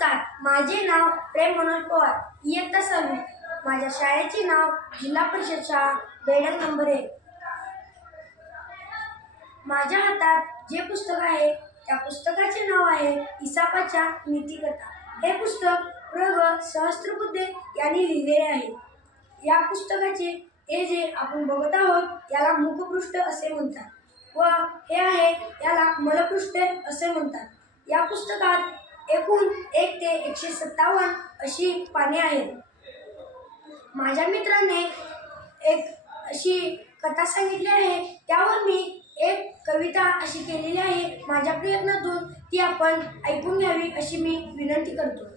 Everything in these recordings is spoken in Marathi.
नमस्कार, माझे नाव प्रेम मनोज पवार, इयत्ता 6वी। माझ्या शाळेचे नाव जिल्हा परिषद शाळा बेडग नंबर 1। माझ्या हातात जे पुस्तक आहे त्या पुस्तकाचे नाव आहे इसापाच्या नीतिकथा। हे पुस्तक प्र. ग. सहस्त्रबुद्धे यांनी लिहिलेले आहे। या पुस्तकाचे हे जे आपण बघत आहोत याला मुखपृष्ठ असे म्हणतात व हे आहे याला मलपृष्ठ असे म्हणतात। या पुस्तकात एकूण 1 ते 157 अशी पाने आहेत। माझ्या मित्राने एक अशी कथा सांगितली आहे, त्यावर मी एक कविता अशी केलेली आहे। माझ्या प्रयत्नातून ती आपण ऐकून घ्यावी अशी मी विनंती करतो।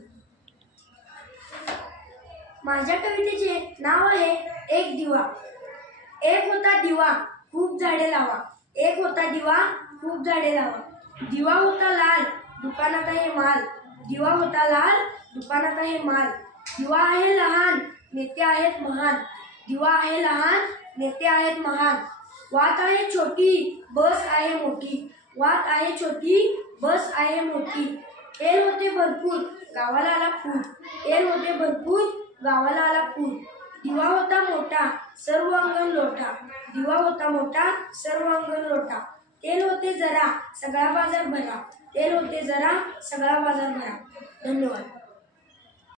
माझ्या कवितेचे नाव आहे एक दिवा। एक होता दिवा खूप झाडे लावा, एक होता दिवा खूप झाडे लावा। दिवा होता लाल दुकानात आहे माल, दिवा होता लाल दुकानात आहे माल। दिवा आहे लहान नेते आहेत महान, दिवा आहे लहान नेते आहेत महान। वात आहे छोटी बस आहे मोठी, वात आहे छोटी बस आहे मोठी। तेल होते भरपूर गावाला आला पूर, तेल होते भरपूर गावाला आला पूर। दिवा होता मोठा सर्व अंगण लोटा, दिवा होता मोठा सर्व अंगण लोटा। तेल होते जरा सगळा बाजार भरा, तेल होते जरा सगळा बाजार भरा। धन्यवाद।